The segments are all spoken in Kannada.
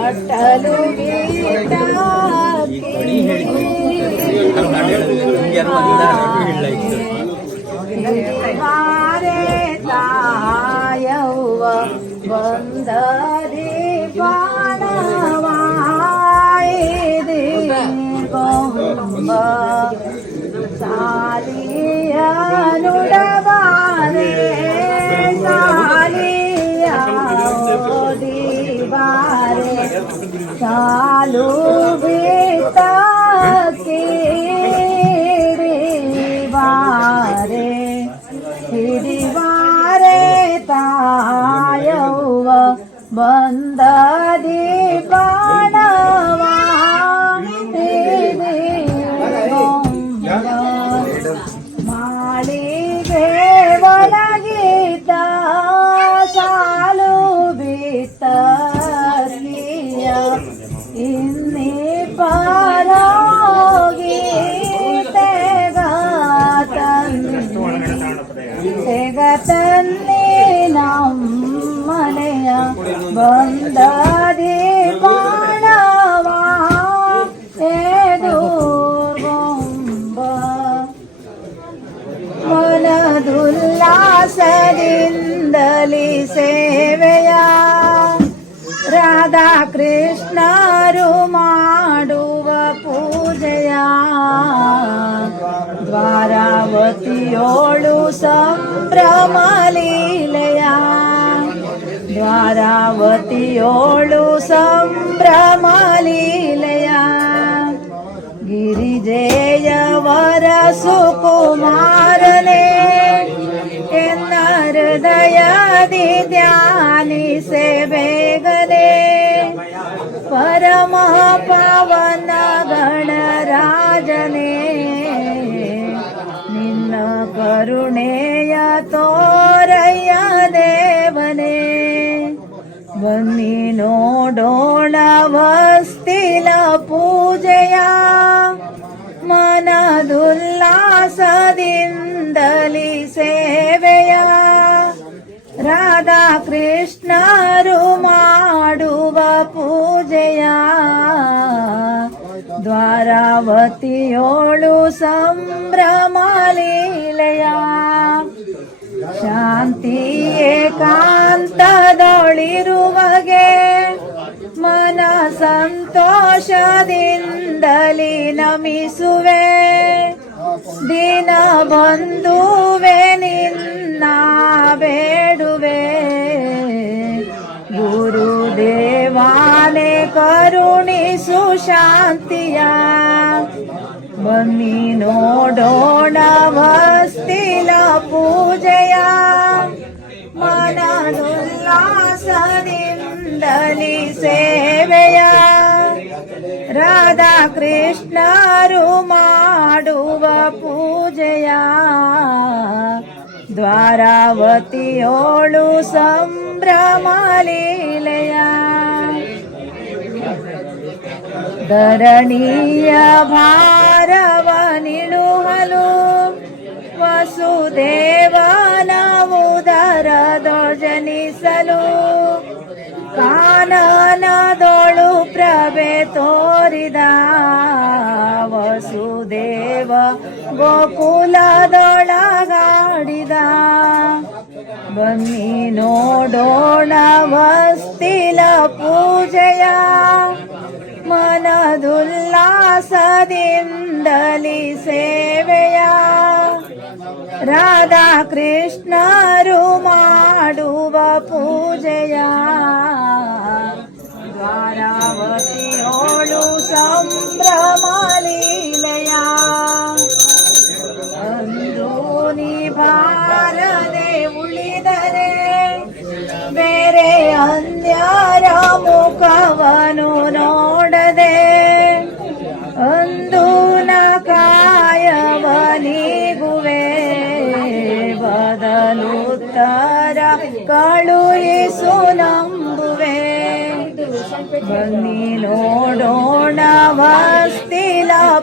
ಅಟ್ಟಲು ಗೀತ ಮಾರೆ ತಾಯವ್ವ ಬಂದರಿ ಬಾಣವಾಯಿದಿ ಸಾಲಿಯ ನುಡಬಾರೆ ಸಾಲಿಯ सालो बेटा के रे वारे हिरी वारे तायव बंदर ಬಂದ ದೀಪಾಣವ ಎದುರ್ಗೊಂಬ ಮನದುಲ್ಲಾಸದಿಂದಲಿ ಸೇವೆಯ ರಾಧಾ ಕೃಷ್ಣರು ಮಾಡುವ ಪೂಜೆಯ ದ್ವಾರಾವತಿಯೋಳು ಸಂಭ್ರಮಲಿ ದ್ವಾರಾವತಿಯೋಳು ಸಂಭ್ರಮ ಲೀಲೆಯ ಗಿರಿಜೇಯವರ ಸುಕುಮಾರನೇ ಎನ್ನ ಹೃದಯದಿ ಧ್ಯಾನಿಸೆ ಬೇಗನೆ ಪರಮ ಪಾವನ ಗಣರಾಜನೇ ನಿನ್ನ ಕರುಣೆಯ ತೋರಯ್ಯ ದೇವನೇ ಬನ್ನಿ ನೋಡೋಣ ವಸ್ತಿಲ ಪೂಜೆಯ ಮನದುಲ್ಲಾಸದಿಂದಲಿ ಸೇವೆಯ. ರಾಧಾ ಕೃಷ್ಣರು ಮಾಡುವ ಪೂಜೆಯ ದ್ವಾರಾವತಿಯೋಳು ಸಂಭ್ರಮ ಲೀಲೆಯ ಶಾಂತಿ ಏಕಾಂತದೊಳಿರುವಗೆ ಮನ ಸಂತೋಷದಿಂದಲಿ ನಮಿಸುವೆ. ದಿನ ಬಂದುವೆ ನಿನ್ನ ಬೇಡುವೆ. ಗುರುದೇವಾನೆ ಕರುಣಿಸು ಶಾಂತಿಯ. ಬನ್ನಿ ನೋಡೋಣ പൂജയാ മനനുല്ലാസനിന്ദലി സേവയാ രാധാകൃഷ്ണരുമാടുവ പൂജയാ ദ്വാരാവതിയോളു സംഭ്രമലീലയാ ധരണീയ ഭാരവ ವಸುದೇವನ ಉದರದೊ ಜನಿಸಲು ಕಾನನದೊಳು ಪ್ರಭೆ ತೋರಿದ ವಸುದೇವ ಗೋಕುಲದೊಳಗಾಡಿದ. ಬನ್ನಿ ನೋಡೋಣ ವಸ್ತಿಲ ಪೂಜೆಯ ಮನದುಲ್ಲಾಸದಿಂದಲಿ ಸೇವೆಯ. ರಾಧಾ ಕೃಷ್ಣರು ಮಾಡುವ ಪೂಜೆಯ ದ್ವಾರಾವತಿಯೋಳು ಸಂಭ್ರಮ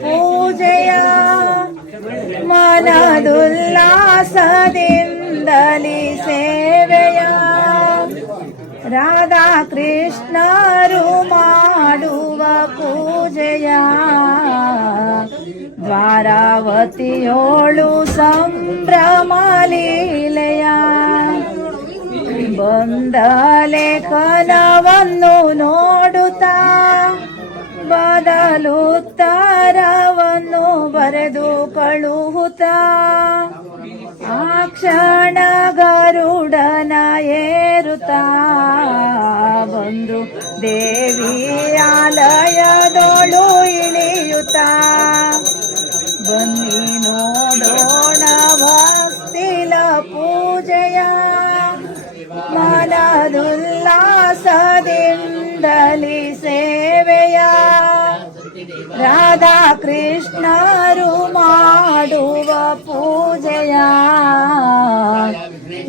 ಪೂಜೆಯ ಮನದುಲ್ಲಾಸದಿಂದಲಿ ಸೇವೆಯ ರಾಧಾ ಕೃಷ್ಣರು ಮಾಡುವ ಪೂಜೆಯ ದ್ವಾರಾವತಿಯೋಳು ಸಂಭ್ರಮ ಲೀಲೆಯ ಬಂದಲೆ ಕನವನ್ನು ನೋಡಿ ಬದಲುತ್ತಾರವನ್ನು ಬರೆದು ಕಳುಹುತ. ಆ ಕ್ಷಣ ಗರುಡನ ಏರುತ್ತ ಬಂದು ದೇವಿಯಾಲಯದೊಳು ಇಳಿಯುತ್ತ ಬನ್ನಿ ನೋಡೋಣ ವಾಸ್ತಿಲ ಪೂಜೆಯ. ಮನದುಲ್ಲಾಸದಿಂದಲಿ ಸೇವೆಯ ರಾಧಾ ಕೃಷ್ಣರು ಮಾಡುವ ಪೂಜೆಯ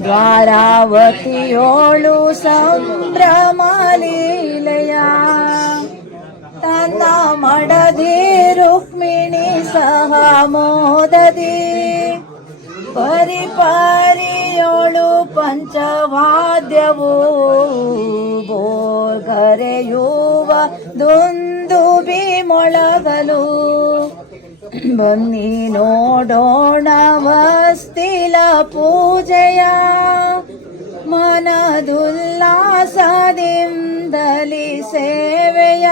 ದ್ವಾರಾವತಿಯೋಳು ಸಂಭ್ರಮ ಲೀಲೆಯ ತನ್ನ ಮಡದಿ ರುಕ್ಮಿಣಿ ಸಹ ಮೋದದಿ. ಪರಿಪಾರಿಯೋಳು ಪಂಚವಾದ್ಯವು ಬನ್ನಿ ನೋಡೋಣ ವಸ್ತಿಲ ಪೂಜೆಯ ಮನದುಲ್ಲಾಸದಿಂದಲಿ ಸೇವೆಯ.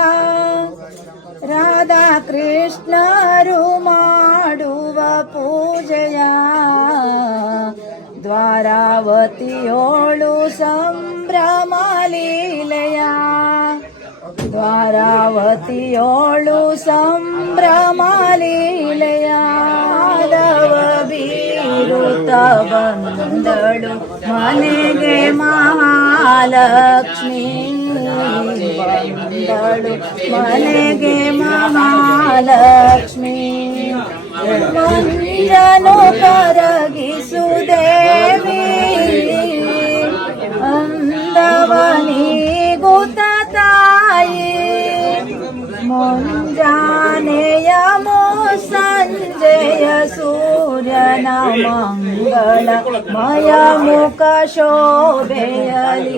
ರಾಧಾ ಕೃಷ್ಣರು ಮಾಡುವ ಪೂಜೆಯ ದ್ವಾರಾವತಿಯೋಳು ಸಂಭ್ರಮ ದ್ವಾರಾವತಿಯೋಳು ಸಂಭ್ರಮ ಬೀರುತ ಮಾಧವ ಬೀರುತ್ತ ಬಂದಳು ಮನೆಗೆ ಮಹಾಲಕ್ಷ್ಮಿ ಬಂದಳು ಮನೆಗೆ ಮಹಾಲಕ್ಷ್ಮಿ. ಮಂಜನು ಕರಗಿಸುದೇವಿ. ಸೂರ್ಯನ ಮಂಗಳ ಮಯ ಮುಖ ಶೋಭೆಯಲಿ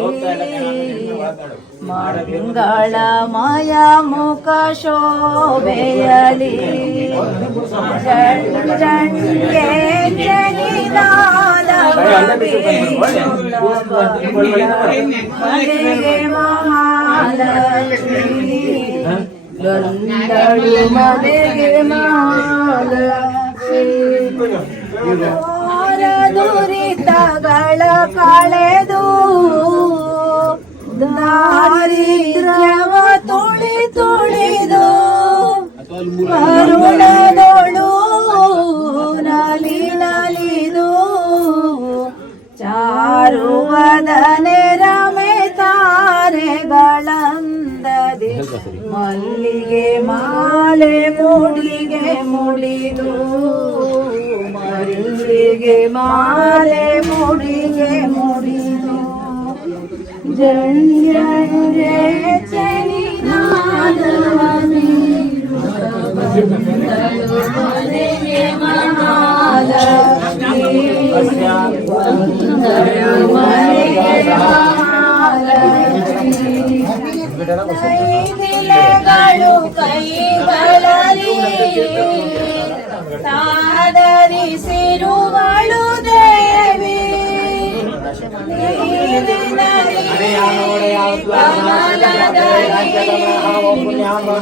ಮಂಗಳಮಯ ಮುಖ ಶೋಭೆಯಲಿ ಜಂಜಂಗೆ ಮನೆಗೆ ಮಹಾಲಕ್ಷ್ಮಿ ಗಂಧಳು ಮನೆಗೆ ಮಹಾಲಕ್ಷ್ಮಿ ದುರಿತಗಳ ಕಳೆದು ದಾರಿದ್ರವ ತುಳಿ ತುಳಿದು ಕರುಣದೊಳು ನಲಿ ನಲಿದು ಚಾರುವದನೆ ರಮೆ ತಾರೆಗಳಂದದಿ ಮಲ್ಲಿಗೆ ಮಾಲೆ ಮುಡಿಗೆ ಮುಡಿದು കരികെ മാലെ മുടികെ മുടികെ ജണ്യരെ ചെനി നാദവമി കൈ കൈ ಮಹಾಲಕ್ಷ್ಮಿ Om Namah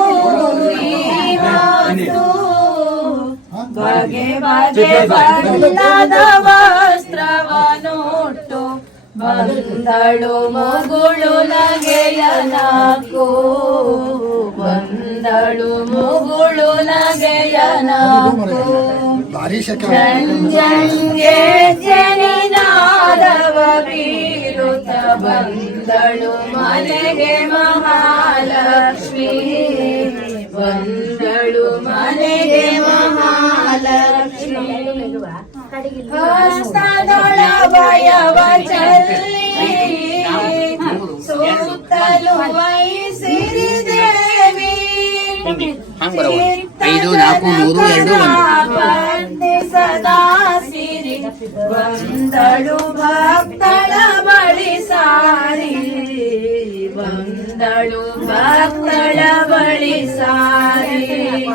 ಬಗೆ ಬಗೆ ಬಣ್ಣದ ವಸ್ತ್ರವನ್ನುಟ್ಟು ಬಂದಳು ಮಗುಳು ನಗೆಯ ನಾಕು ಬಂದಳು ಮಗುಳು ನಗೆಯ ನಕ್ಕು ಭಾರಿ ಶಕೆ. ಜಂಜಂಗೆ ಜನಿನಾದವ ಬೀರುತ ಬಂದಳು ಮನೆಗೆ ಮಹಾಲಕ್ಷ್ಮಿ. ಬಂದಳು ಐದು, ನಾಲ್ಕು, ಮೂರು, ಎರಡು, ಒಂದು. ಬಂದೆ ಸದಾ ಸಿರಿ ಬಂದಳು ಭಕ್ತಳ ಬಳಿ ಸಾರಿ ಬಂದಳು ಭಕ್ತಳ ಬಳಿ ಸಾರಿ.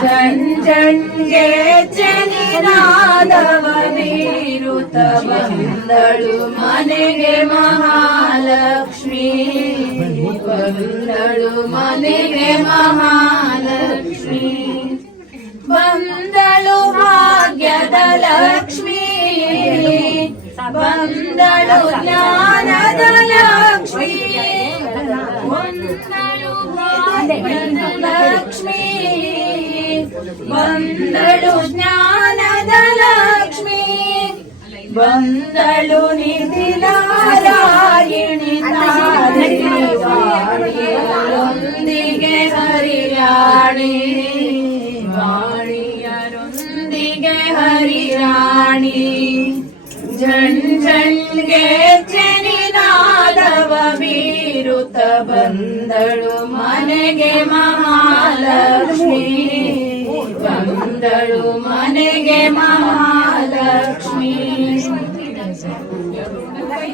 ಜಂಜಂಗೆ ಜನಿನಾದವ ಬೀರುತ್ತ ಬಂದಳು, ಮನೆಗೆ ಮಹಾಲಕ್ಷ್ಮಿ. ಬಂದಳು, ಮನೆಗೆ ಮಹಾಲಕ್ಷ್ಮಿ. ಬಂದಳು ಭಾಗ್ಯದ ಲಕ್ಷ್ಮಿ. ಬಂದಳು ಜ್ಞಾನದ ಲಕ್ಷ್ಮಿ ಲಕ್ಷ್ಮಿ ಬಂದಳು ಜ್ಞಾನದ ಲಕ್ಷ್ಮಿ ಬಂದಳು ನಿಧಿ ಬೀರುತ್ತ ಬಂದಳು ಮನೆಗೆ ಮಹಾಲಕ್ಷ್ಮಿ. ಬಂದಳು ಮನೆಗೆ ಮಹಾಲಕ್ಷ್ಮಿ. ತಾರಿ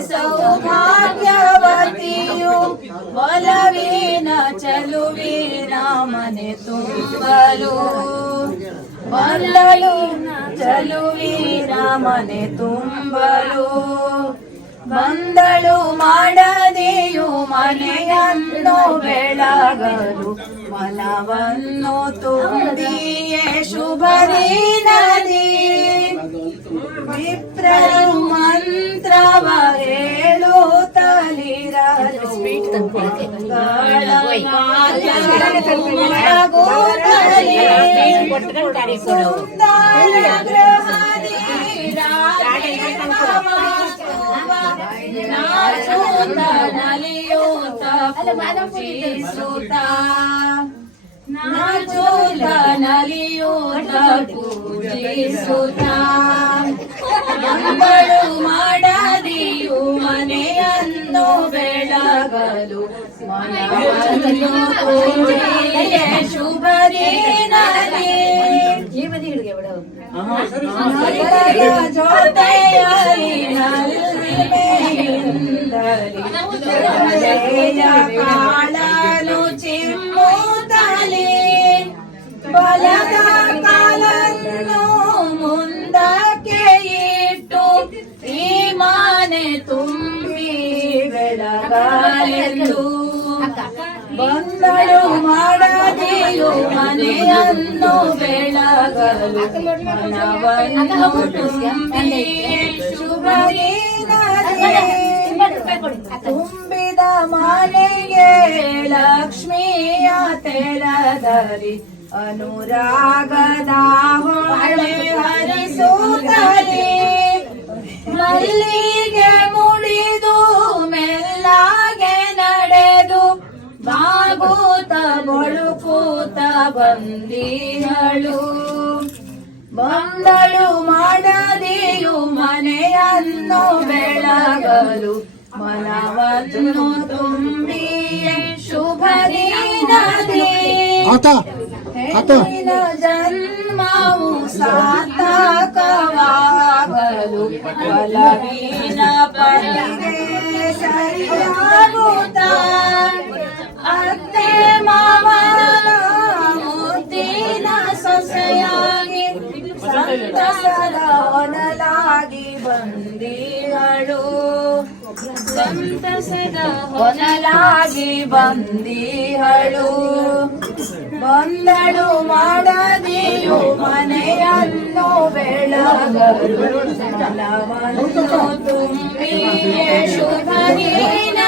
ಸೌಭಾಗ್ಯವತಿಯು ಬಲವೀನ ಚಲುವೀನ ಮನೆ ತುಂಬಲು. ಬಲ್ಲಳು ಚಲುವೀನ ಮನೆ ತುಂಬಲು. ಬಂದಳು ಮಾಡದೆಯು ಮನೆಯನ್ನು ಬೆಳಗಲು. ಮನವನ್ನು ತುಂಬಿಯೇ ಶುಭರಿ ನದಿ ವಿಪ್ರರು ಮಂತ್ರವ ಹೇಳುತ್ತಲಿರಲು ಸುಂದರ ಗೃಹದಿ ನಾಚೂತ ನಲಿಯೂತ ಪೂಜಿಸುತ್ತ ನಾಚೂತ ನಲಿಯೂತ ಪೂಜಿಸುತ್ತ ಮಂಗಳು ಮಾಡದಿಯು ಮನೆಯನ್ನು ಬೆಳಗಲು ಮನವನ್ನು ಪೂಜೆಯೇ ಶುಭರೀನಲಿ ಮಕರ ಜೊತೆಯಲಿ ನಲ್ಮೆಯಿಂದಲಿ ಜಯ ಕಾಳನು ಚಿಮ್ಮುತ್ತಲಿ ಬಲದ ಕಾಲನ್ನು ಮುಂದಕ್ಕೆ ಇಟ್ಟು ಈ ಮಾನೆ ತುಂಬಿ ಬೆಳಗಾಲೆಂದು ಬಂದಳು ಮಾಡದೆಯು ಮನೆಯನ್ನು ಬೆಳಗಲು ಮನವನ್ನು ತುಂಬಿ ಶುಭರೀನಲಿ ತುಂಬಿದ ಮಾಲೆಗೆ ಲಕ್ಷ್ಮಿಯ ತೆರದರಿ ಅನುರಾಗದ ಹೊಳೆ ಮಲ್ಲಿಗೆ ಮುಡಿದು ಮೆಲ್ಲಾಗೆ ನಡೆದು ಬಾಗೂತ ಬಳುಕೂತ ಬಂದಿಹಳು ಬಂದಳು ಮಾಡದಿಯು ಮನೆಯನ್ನು ಬೆಳಗಲು आता आता. जन्माऊ साता कवागलु पलवीन परिगे शरीराभूता अत्ते मावना मूर्तीन ससयागी. संत सदा लागी बंदी अडू. ಸಂತಸದ ಹೊನಲಾಗಿ ಬಂದಿಹಳು ಬಂದಳು ಮಾಡದಿರು ಮನೆಯನ್ನು ಬೆಳಗರು ಫಲವನ್ನು ತುಂಬಿಯೇ ಶುಭ ನೀನ